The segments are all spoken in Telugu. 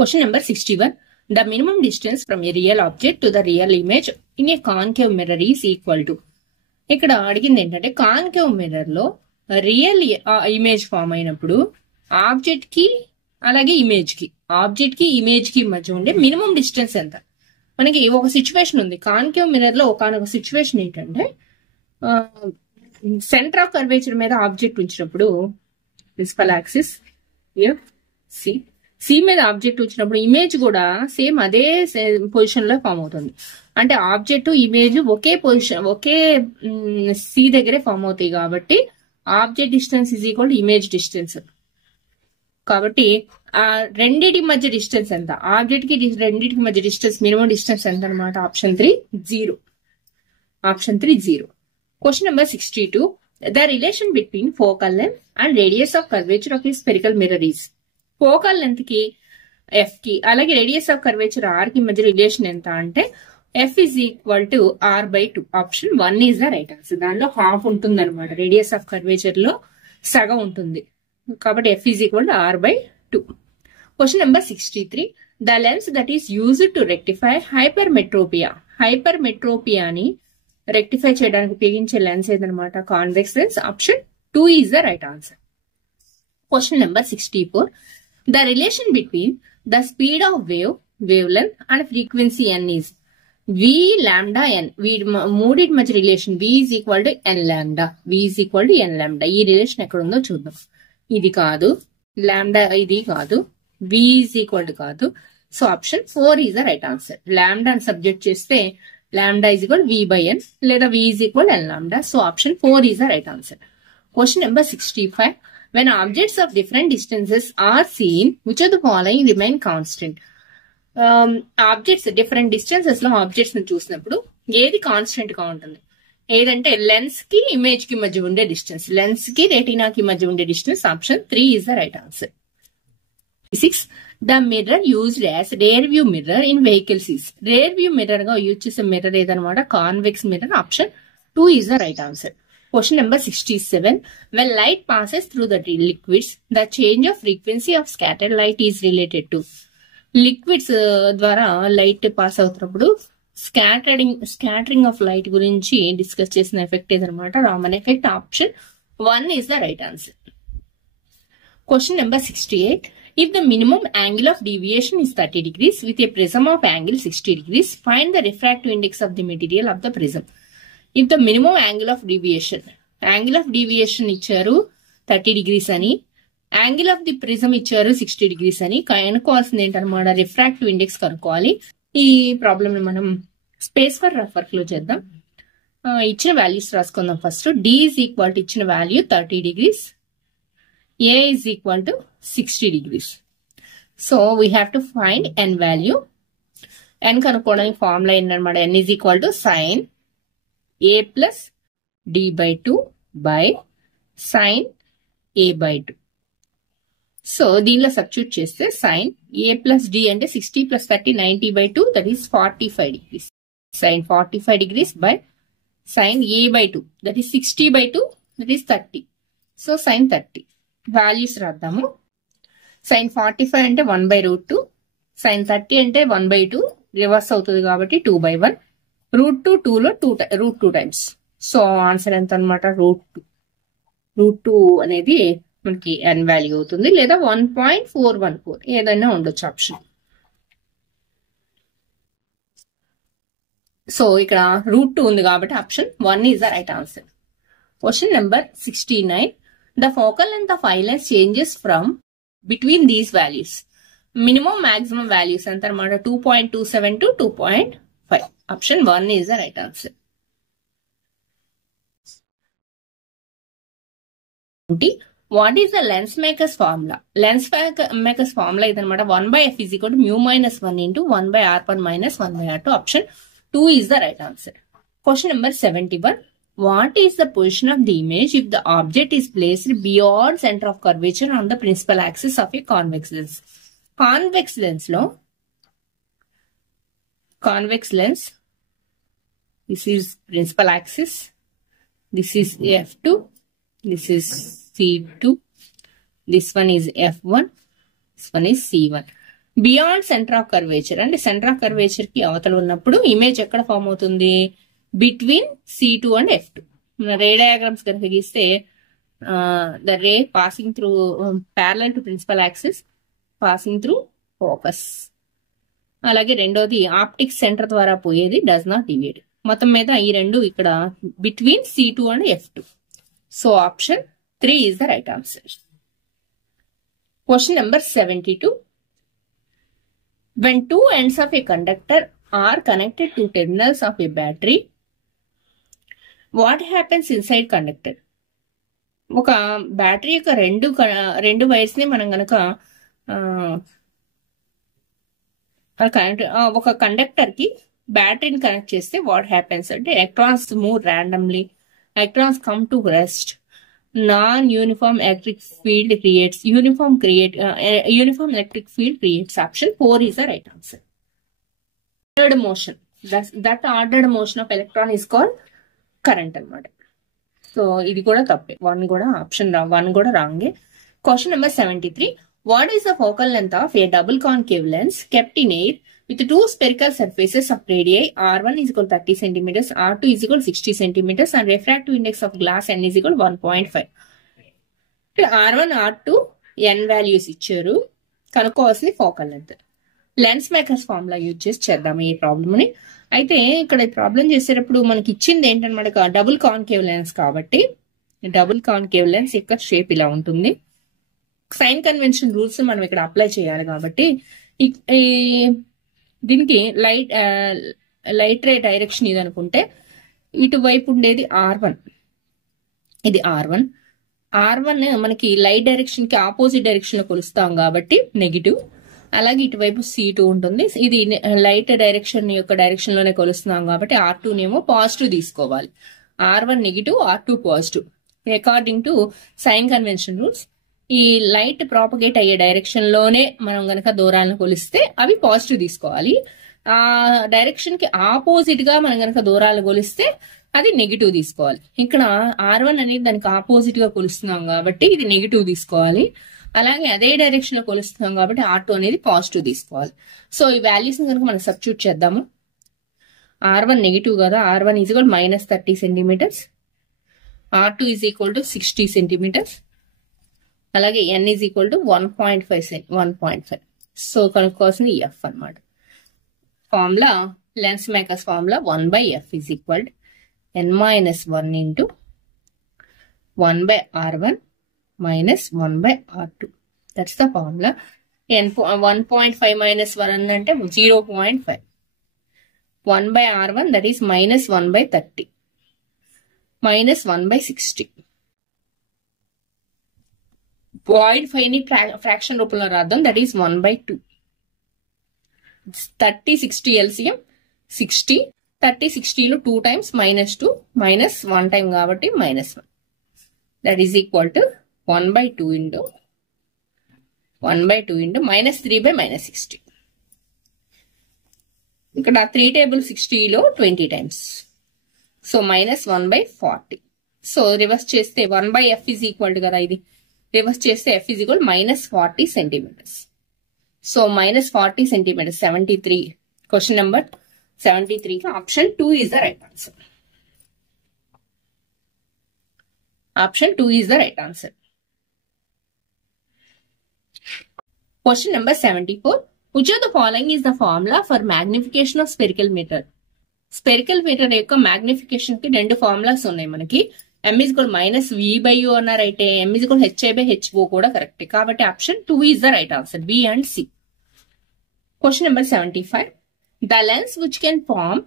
Question number 61. The minimum distance from a real object to the real image in a concave mirror is equal to. ఇక్కడ అడిగింది ఏంటంటే కాన్కేవ్ మిర్రర్ లో రియల్ ఇమేజ్ ఫామ్ అయినప్పుడు ఆబ్జెక్ట్ కి అలాగే ఇమేజ్ కి మధ్య ఉండే మినిమం డిస్టెన్స్ ఎంత. మనకి ఒక సిచ్యువేషన్ ఉంది కాన్కేవ్ మిర్రర్ లో. ఒకనొక సిచ్యువేషన్ ఏంటంటే సెంటర్ ఆఫ్ కర్వేచర్ మీద ఆబ్జెక్ట్ ఉంచినప్పుడు ప్రిన్సిపల్ యాక్సిస్ సి మీద ఆబ్జెక్ట్ వచ్చినప్పుడు ఇమేజ్ కూడా సేమ్ అదే పొజిషన్ లో ఫామ్ అవుతుంది. అంటే ఆబ్జెక్ట్ ఇమేజ్ ఒకే పొజిషన్ ఒకే సి దగ్గరే ఫామ్ అవుతాయి కాబట్టి object distance is equal to image distance. కాబట్టి ఆ రెండింటి మధ్య డిస్టెన్స్ ఎంత, ఆబ్జెక్ట్ కి రెండింటికి మధ్య డిస్టెన్స్ మినిమం డిస్టెన్స్ ఎంత అనమాట. Option 3 0. Question number 62. The relation between focal length and radius of curvature of A spherical mirror is. Focal length కి ఎఫ్ కి అలాగే రేడియస్ ఆఫ్ కర్వేచర్ ఆర్ కి మధ్య రిలేషన్ ఎంత అంటే F is equal to r/2. Option 1 is the right answer. దానిలో హాఫ్ ఉంటుంది అనమాట, రేడియస్ ఆఫ్ కర్వేచర్ లో సగం ఉంటుంది కాబట్టి F is equal to r/2. Question number 63. The lens that is used to rectify హైపర్మెట్రోపియాని రెక్టిఫై చేయడానికి ఉపయోగించే లెన్స్ ఏదనమాట convex lens. Option 2 is the right answer. Question number 64. The relation between the speed of wavelength and frequency n is v lambda n. మూడింటి మధ్య relation v is equal to n lambda. ఈ రిలేషన్ ఎక్కడ ఉందో చూద్దాం. ఇది కాదు లాంబ్డా, ఇది కాదు, v is equal to కాదు. So option 4 is the right answer. Lambda అని సబ్జెక్ట్ చేస్తే lambda is equal to v by n లేదా v is equal to n lambda. So option 4 is the right answer. Question number 65. When objects of different distances are seen, which of the following remain constant? Objects different distances లో ఆబ్జెక్ట్స్ ని చూసినప్పుడు ఏది కాన్స్టెంట్ గా ఉంటుంది? ఏదంటే లెన్స్ కి ఇమేజ్ కి మధ్య ఉండే డిస్టెన్స్, లెన్స్ కి రెటీనాకి మధ్య ఉండే distance. Option 3 is the right answer. 6. The mirror used as rear view mirror in vehicles is. rear view mirror గా యూజ్ చేసే మిర్రర్ ఏదన్నమాట convex mirror. Option 2 is the right answer. Question number 67. When light passes through the liquids, the change of frequency of scattered light is related to. Liquids ద్వారా లైట్ పాస్ అవుతున్నప్పుడు స్కాటరింగ్ ఆఫ్ లైట్ గురించి డిస్కస్ చేసిన ఎఫెక్ట్ ఏదనమాట Raman effect. Option 1 is the right answer. Question number 68. If the minimum angle of deviation is 30 degrees with a prism of angle 60 degrees, find the refractive index of the material of the prism. If the minimum angle of deviation ఇచ్చారు 30 degrees అని, యాంగిల్ ఆఫ్ ది ప్రిజం ఇచ్చారు 60 degrees అని, కనుక్కోవాల్సింది ఏంటనమాట రిఫ్రాక్టివ్ ఇండెక్స్ కనుక్కోవాలి. ఈ ప్రాబ్లమ్ ని మనం స్పేస్ ఫర్ రఫ్ వర్క్ లో చేద్దాం. ఇచ్చిన వాల్యూస్ రాసుకుందాం. First d is equal to ఇచ్చిన value 30 degrees, a is equal to 60 degrees. So we have to find n value. n కనుక్కోవడానికి ఫార్ములా ఏంటనమాట, n is equal to sin a plus d by 2 by sin a by 2. So దీనిలో సబ్స్టిట్యూట్ చేస్తే sin a plus d అంటే 60 plus 30 90 by 2 that is 45 degrees. sin 45 degrees by sin a by 2 that is 60 by 2 that is 30. So sin 30 values రాద్దాము. sin 45 అంటే 1 by root 2, sin 30 అంటే 1 by 2 రివర్స్ అవుతుంది కాబట్టి 2 by 1. root 2 లో root 2 టైమ్స్. సో ఆన్సర్ ఎంత అనమాట root 2 అనేది మనకి n వాల్యూ అవుతుంది, లేదా 1.414 ఏదైనా ఉండొచ్చు ఆప్షన్. సో ఇక్కడ root 2 ఉంది కాబట్టి option 1 is the right answer. Question number 69. The focal length of eye lens changes from between these values. Minimum maximum values ఎంత అనమాట 2.27 to 2.5. Option 1 is the right answer. What is the lens maker's formula? Lens maker's formula ఇదనమాట 1 by f is equal to mu minus 1 into 1 by r1 minus 1 by r2. Option 2 is the right answer. Question number 71. What is the position of the image if the object is placed beyond center of curvature on the principal axis of a convex lens? Convex lens, this is principal axis, this is f2, this is C2, this one is F1, this one is C1. Beyond centre of curvature అంటే సెంటర్ ఆఫ్ కర్వేచర్ కి అవతల ఉన్నప్పుడు ఇమేజ్ ఎక్కడ ఫామ్ అవుతుంది? Between C2 and F2. Ray diagrams కనుక గీస్తే the ray passing through parallel to principal axis passing through focus. అలాగే రెండోది ఆప్టిక్ సెంటర్ ద్వారా పోయేది డస్ నాట్ డివియేట్. మొత్తం మీద ఈ రెండు ఇక్కడ between C2 and F2. So option 3 is the right answer. Question number 72. When two ends of a conductor are connected to terminals of a battery, what happens inside conductor? ఒక బ్యాటరీ యొక్క రెండు వైర్స్ ని మనం గనక ఒక కండక్టర్ కి బ్యాటరీని కనెక్ట్ చేస్తే వాట్ హ్యాపెన్స్ అంటే electrons move randomly, electrons come to rest, non uniform electric field creates, uniform electric field creates. Option 4 is the right answer. Ordered motion, that ordered motion of electron is called current అన్నమాట. సో ఇది కూడా తప్పే, ఆప్షన్ 1 కూడా రాంగే. Question number 73. What is the focal length of a double concave lens kept in air with two spherical surfaces of radii R1 is equal to 30 centimeters, R2 is equal to 60 centimeters, and refractive index of glass n is equal to 1.5. R1, R2, n values ఇచ్చారు, కనుక్కోవాల్సింది focal length. Lens makers formula use చేసి చేద్దాం ఈ ప్రాబ్లమ్ ని. అయితే ఇక్కడ ప్రాబ్లం చేసేటప్పుడు మనకి ఇచ్చింది ఏంటన్నమాట, డబుల్ కాన్కేవ్ లెన్స్. కాబట్టి డబుల్ కాన్కేవ్ లెన్స్ యొక్క షేప్ ఇలా ఉంటుంది. సైన్ కన్వెన్షన్ రూల్స్ మనం ఇక్కడ అప్లై చేయాలి కాబట్టి దీనికి లైట్ రే డైరెక్షన్ ఇది అనుకుంటే ఇటువైపు ఉండేది R1, ఇది R1. R1 మనకి లైట్ డైరెక్షన్ కి ఆపోజిట్ డైరెక్షన్ లో కొలుస్తాం కాబట్టి నెగిటివ్. అలాగే ఇటువైపు C2 ఉంటుంది, ఇది లైట్ డైరెక్షన్ యొక్క డైరెక్షన్ లోనే కొలుస్తున్నాం కాబట్టి R2 నేమో పాజిటివ్ తీసుకోవాలి. R1 negative, R2 positive. According to sign convention rules ఈ లైట్ ప్రాపగేట్ అయ్యే డైరెక్షన్ లోనే మనం గనక దూరాలను కొలిస్తే అవి పాజిటివ్ తీసుకోవాలి. ఆ డైరెక్షన్ కి ఆపోజిట్ గా మనం గనక దూరాలను కొలిస్తే అది నెగిటివ్ తీసుకోవాలి. ఇక్కడ R1 అనేది దానికి ఆపోజిట్ గా కొలుస్తున్నాం కాబట్టి ఇది నెగిటివ్ తీసుకోవాలి. అలాగే అదే డైరెక్షన్ లో కొలుస్తున్నాం కాబట్టి R2 అనేది పాజిటివ్ తీసుకోవాలి. సో ఈ వాల్యూస్ కనుక మనం సబ్స్టిట్యూట్ చేద్దాము. R1 నెగిటివ్ కదా, R1 is equal -30 centimetres, R2 is equal to 60 centimetres, అలాగే n is equal to 1.5. So కనుక్కోవాల్సింది F అన్నమాట. Formula lens makers formula 1/F is equal n - 1 into 1/R1 minus 1/R2. That's the formula. 1.5 minus 1 అంటే 0.5. 1/R1 that is minus 1/30 minus 1/60. Void 5 ని ఫ్రాక్షన్ రూపంలో రాద్దాం, that is 1/2. 30 60 LCM 60, 30 60 లో 2 times -2 minus 1 time కాబట్టి -1. That is equal to 1/2 into -3/-60. ఇక్కడ 3 table 60 లో 20 times. సో -1/40. సో రివర్స్ చేస్తే 1/F is equal to కదా, ఇది రివర్స్ చేస్తే F is equal -40 centimeters. So -40 centimeters 73. Question number 73 option 2 is the right answer. Option 2 is the right answer. Question number 74. Which of the following is the formula for magnification of spherical meter? Spherical meter యొక్క magnification కి రెండు ఫార్ములాస్ ఉన్నాయి మనకి. M is equal -V/U అన్నారైతే M is equal HI/HO కూడా కరెక్ట్. కాబట్టి option 2 is the right answer. B and C. Question number 75. The lens which can form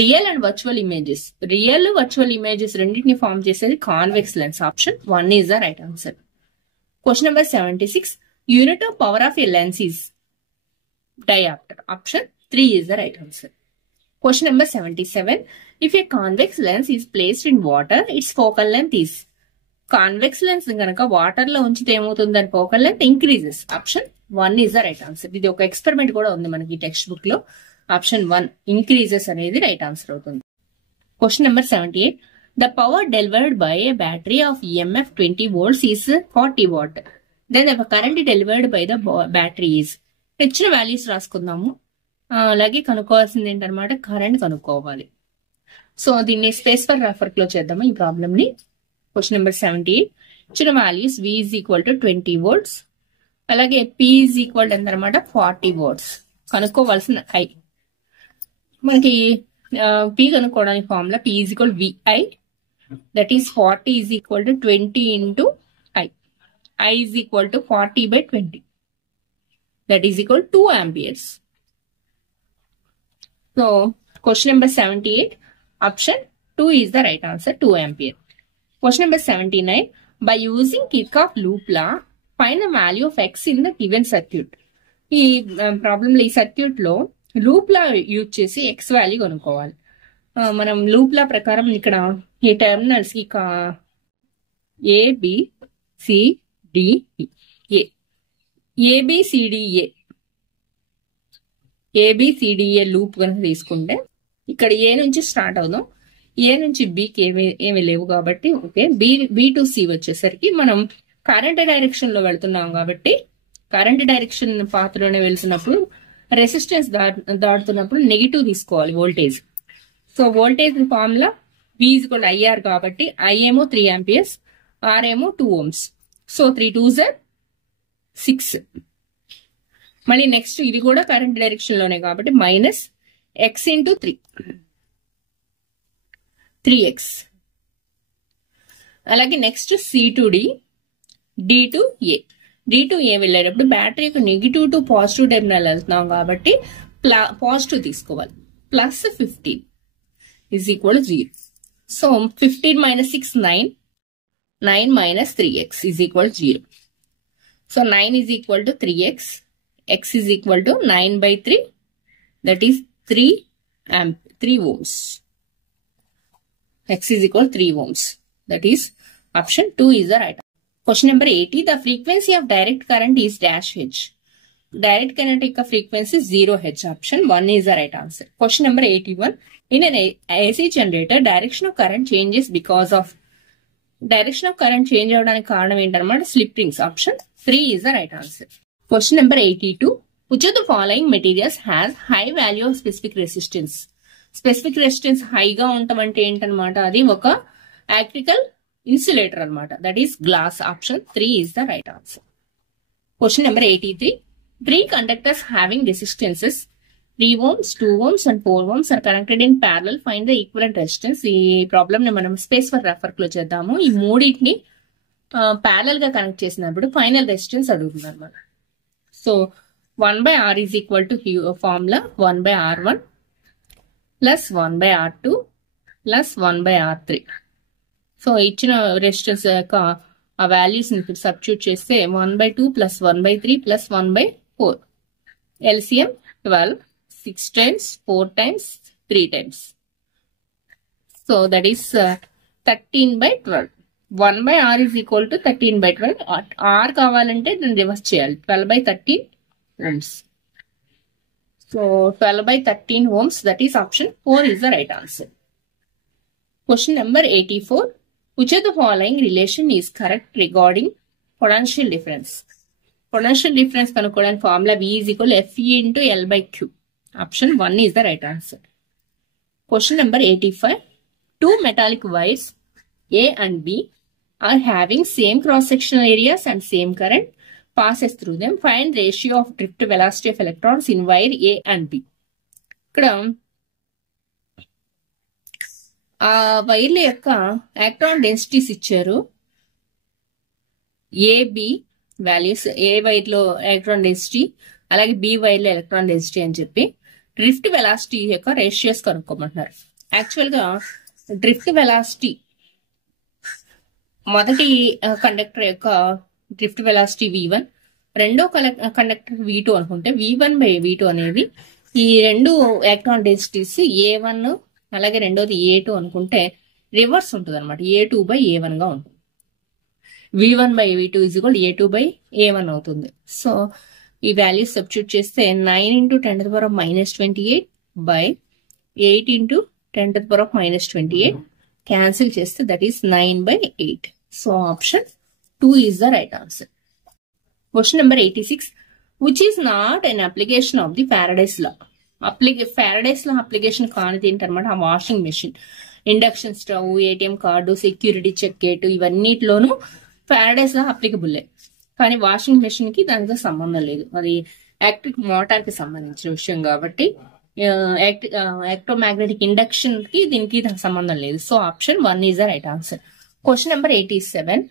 real and virtual images. Real virtual images రెండింటిని ఫార్మ్ చేసేది convex lens. Option 1 is the right answer. Question number 76. Unit of power of a lens is diopter. Option 3 is the right answer. Question number 77. If a convex lens is placed in water, its focal length is. Convex lens గనక వాటర్ లో ఉంచితే ఏమవుతుంది, దాని focal length increases. Option 1 is the right answer. ఇది ఒక ఎక్స్పెరిమెంట్ కూడా ఉంది మనకి టెక్స్ట్ బుక్ లో. ఆప్షన్ 1 ఇంక్రీజెస్ అనేది రైట్ ఆన్సర్ అవుతుంది. Question number 78. The power delivered by a battery of EMF 20 volts is 40 watt. Then the current delivered by the battery is. ఇచ్చిన వాల్యూస్ రాసుకుందాము. అలాగే కనుక్కోవాల్సింది ఏంటనమాట, కరెంట్ కనుక్కోవాలి. సో దీన్ని స్పేస్ ఫర్ రెఫర్ లో చేద్దాము ఈ ప్రాబ్లమ్ ని. Question number 78. ఇచ్చిన values V is equal to 20 volts, అలాగే P is equal to ఎంతనమాట 40 volts. కనుక్కోవాల్సిన I. మనకి P కనుక్కోవడానికి formula P is equal to VI, that is 40 is equal to 20 into I. I is equal to 40 by 20, that is equal to 2 amperes. So question number 78, option 2 is the right answer, 2 ampere. Question number 79. By using Kirchhoff loop law, find the value of x in the given circuit. ఈ ప్రాబ్లం లో ఈ సర్క్యూట్ లో లూప్ లా యూజ్ చేసి ఎక్స్ వాల్యూ కనుక్కోవాలి. మనం లూప్ లా ప్రకారం ఇక్కడ ఈ టెర్మినల్స్ కి ఏబిసిడిఏ లూప్ కనుక తీసుకుంటే ఇక్కడ ఏ నుంచి స్టార్ట్ అవుదాం, ఏ నుంచి బికి ఏమి లేవు కాబట్టి ఓకే. బి టు సి వచ్చేసరికి మనం కరెంట్ డైరెక్షన్ లో వెళ్తున్నాం కాబట్టి కరెంట్ డైరెక్షన్ పాత్ లోనే వెళ్తున్నప్పుడు రెసిస్టెన్స్ దాటుతున్నప్పుడు నెగిటివ్ తీసుకోవాలి voltage. So voltage formula V is equal to IR కాబట్టి I ఏమో 3 amperes, R ఏమో 2 ohms. So 3 2s are 6. మళ్ళీ నెక్స్ట్ ఇది కూడా కరెంట్ డైరెక్షన్ లోనే కాబట్టి మైనస్ x ఇంటూ 3x. అలాగే next C to D, D to A. D to A వెళ్ళేటప్పుడు బ్యాటరీకి నెగిటివ్ టు పాజిటివ్ టెర్మినల్ వెళ్తున్నాం కాబట్టి పాజిటివ్ తీసుకోవాలి. Plus 15 is equal to 0. So 15 minus 6 9, 9 minus 3x is equal to 0. So 9 is equal to 3x, x is equal to 9 by 3, that is 3 ohms. X is equal to 3 ohms, that is option 2 is the right. Question number 80. The frequency of direct current is dash H. Direct current యొక్క frequency 0H. Option 1 is the right answer. Question number 81. In an AC generator, direction of current changes because of direction of current change అవడానికి కారణం ఏంటన్నమాట slip rings. Option 3 is the right answer. Question number 82. Which of the following materials has high value of specific resistance? Specific resistance హైగా ఉండటం అంటే ఏంటన్నమాట, అది ఒక ఎలక్ట్రికల్ ఇన్సులేటర్ అనమాట, that is glass. Option 3 is the right answer. Question number 83. Three conductors having resistances 3 ohms, 2 ohms and 4 ohms are connected in parallel. Find the equivalent resistance. ఈ ప్రాబ్లం ని మనం స్పేస్ ఫర్ రెఫర్ లో చేద్దాము. ఈ మూడింటిని ప్యారల్ గా కనెక్ట్ చేసినప్పుడు ఫైనల్ రెసిస్టెన్స్ అడుగుతుంది అనమాట. So 1/R is equal to formula 1/R1 plus 1/R2 plus 1/R3. So ఇచ్చిన రెసిస్టెన్స్ యొక్క ఆ వాల్యూస్ ని సబ్స్టిట్యూట్ చేస్తే 1/2 plus 1/3 plus 1/4. LCM 12, 6 times, 4 times, 3 times. So that is 13/12. 1/R is equal to 13/12. R కావాలంటే నేను రివర్స్ చేయాలి. 12/13 ohms. So 12/13 ohms, that is option 4 is the right answer. Question number 84. Which of the following relation is correct regarding potential difference? Potential difference కనుక్కోవడానికి formula V is equal to FE into L by Q. Option 1 is the right answer. Question number 85. Two metallic wires A and B are having same cross-sectional areas and same current passes through them. Find ratio of drift velocity of electrons in wire A and B. ఇక్కడ ఆ వైర్ల యొక్క ఎలక్ట్రాన్ డెన్సిటీస్ ఇచ్చారు. ఏబి వాల్యూస్, ఏ వైర్ లో ఎలక్ట్రాన్ డెన్సిటీ అలాగే బి వైర్ లో ఎలక్ట్రాన్ డెన్సిటీ అని చెప్పి డ్రిఫ్ట్ వెలాసిటీ యొక్క రేషియోస్ కనుక్కోమంటున్నారు. యాక్చువల్ గా డ్రిఫ్ట్ వెలాసిటీ మొదటి కండక్టర్ యొక్క డ్రిఫ్ట్ వెలాసిటీ V1, రెండో కండక్టర్ V2 అనుకుంటే V1/V2 అనేది ఈ రెండు ఎలక్ట్రాన్ డెన్సిటీస్ A1 అలాగే రెండోది A2 అనుకుంటే రివర్స్ ఉంటుంది అనమాట, A2/A1 గా ఉంటుంది. V1/V2 is equal to A2/A1 అవుతుంది. సో ఈ వాల్యూస్ సబ్స్టిట్యూట్ చేస్తే 9 × 10⁻28 by 8 × 10⁻28 క్యాన్సిల్ చేస్తే that is 9/8. So option 2 is the right answer. Question number 86. Which is not an application of the Faraday's law. Faraday's law application కానిది ఏంటనమాట ఆ washing machine. Induction stove, ATM card, security check gate ఇవన్నిటిలోనూ ఫ్యారడేస్ లా అప్లికబుల్. కానీ వాషింగ్ మెషిన్ కి దానితో సంబంధం లేదు, అది ఎలక్ట్రిక్ మోటార్ కి సంబంధించిన విషయం కాబట్టి ఎలక్ట్రోమాగ్నెటిక్ ఇండక్షన్ కి దీనికి సంబంధం లేదు. So option 1 is the right answer. Question number 87.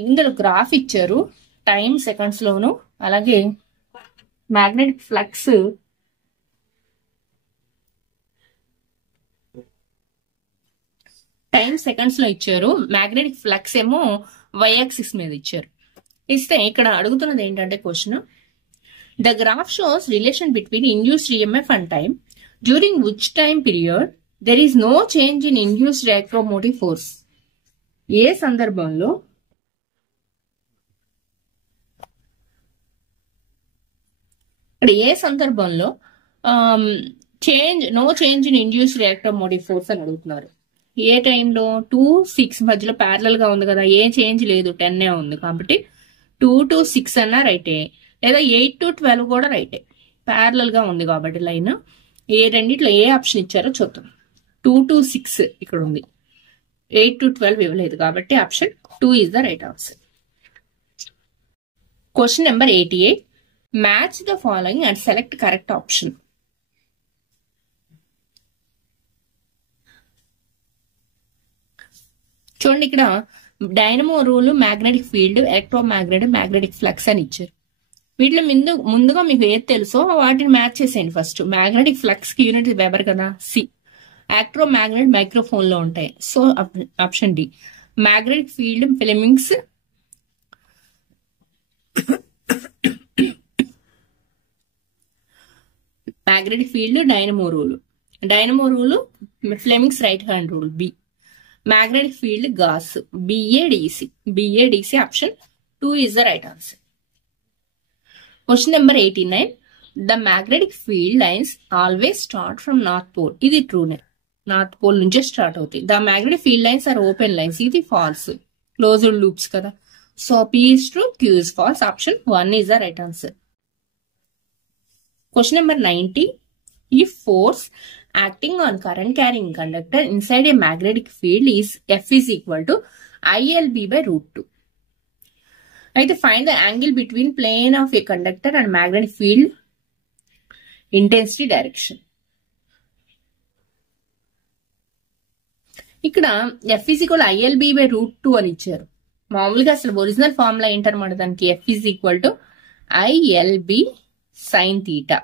ఇందులో గ్రాఫ్ ఇచ్చారు టైం సెకండ్స్ లోను, అలాగే మ్యాగ్నెటిక్ ఫ్లక్స్ టైం సెకండ్స్ లో ఇచ్చారు, మ్యాగ్నెటిక్ ఫ్లక్స్ ఏమో y యాక్సిస్ మీద ఇచ్చారు. ఇస్తే ఇక్కడ అడుగుతున్నది ఏంటంటే question, the graph shows relation between induced EMF and time during which time period there is no change in induced electromotive force. ఏ సందర్భంలో no change in induced electromotive force అని అడుగుతున్నారు. ఏ టైంలో 2 to 6 మధ్యలో ప్యారలల్ గా ఉంది కదా, ఏ చేంజ్ లేదు, 10 ఉంది కాబట్టి 2 to 6 అన్నా రైటే, లేదా 8 to 12 కూడా రైటే, ప్యారలల్ గా ఉంది కాబట్టి లైన్. ఏ రెండిట్లో ఏ ఆప్షన్ ఇచ్చారో చూద్దాం. 2 to 6 ఇక్కడ ఉంది, 8 to 12 ఇవ్వలేదు కాబట్టి option 2 is the right answer. Question number 88. Match the following and select correct option. చూడండి, ఇక్కడ dynamo rule, magnetic field, electromagnetic, magnetic flux అని ఇచ్చారు. వీటిలో ముందుగా మీకు ఏది తెలుసో వాటిని మ్యాచ్ చేసేయండి. ఫస్ట్ మ్యాగ్నెటిక్ ఫ్లక్స్ కి యూనిట్ వెబర్ కదా, సి. ఎలక్ట్రోమాగ్నెట్ మైక్రోఫోన్ లో ఉంటాయి, so option D. Magnetic field Fleming's, magnetic field dynamo rule Fleming's right hand rule, B. Magnetic field gauss, B A D C option 2 is the right answer. Question number 89. The magnetic field lines always start from north pole. ఇది ట్రూనే, నార్త్ పోల్ నుంచే స్టార్ట్ అవుతాయి. The magnetic field lines are open lines. ఇది ఫాల్స్, క్లోజ్డ్ లూప్స్ కదా, so P is true, Q is false. Option 1 is the right answer. Question number 90. If force acting on current carrying conductor inside a magnetic field is F is equal to ILB by root 2. అయితే find the angle between plane of a conductor and magnetic field intensity direction. ఇక్కడ F is equal to ILB by root 2 అని ఇచ్చారు. మామూలుగా అసలు ఒరిజినల్ ఫార్ములా ఏంటన్నమాట దానికి, F is equal to ILB sin theta.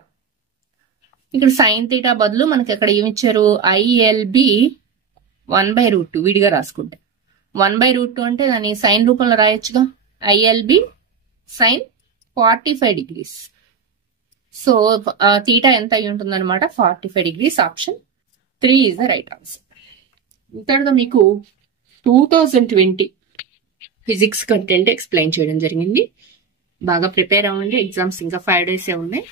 ఇక్కడ sin theta బదులు మనకి అక్కడ ఏమిచ్చారు, ILB 1 by root 2 విడిగా రాసుకుంటే 1 by root 2 అంటే దాన్ని సైన్ రూపంలో రాయొచ్చుగా, ILB sin 45 degrees. So theta ఎంత అయి ఉంటుంది అనమాట, 45 degrees. Option 3 is the right answer. ఇంతటితో మీకు 2020 ఫిజిక్స్ కంటెంట్ ఎక్స్ప్లెయిన్ చేయడం జరిగింది. బాగా ప్రిపేర్ అవ్వండి, ఎగ్జామ్స్ ఇంకా 5 days ఉన్నాయి.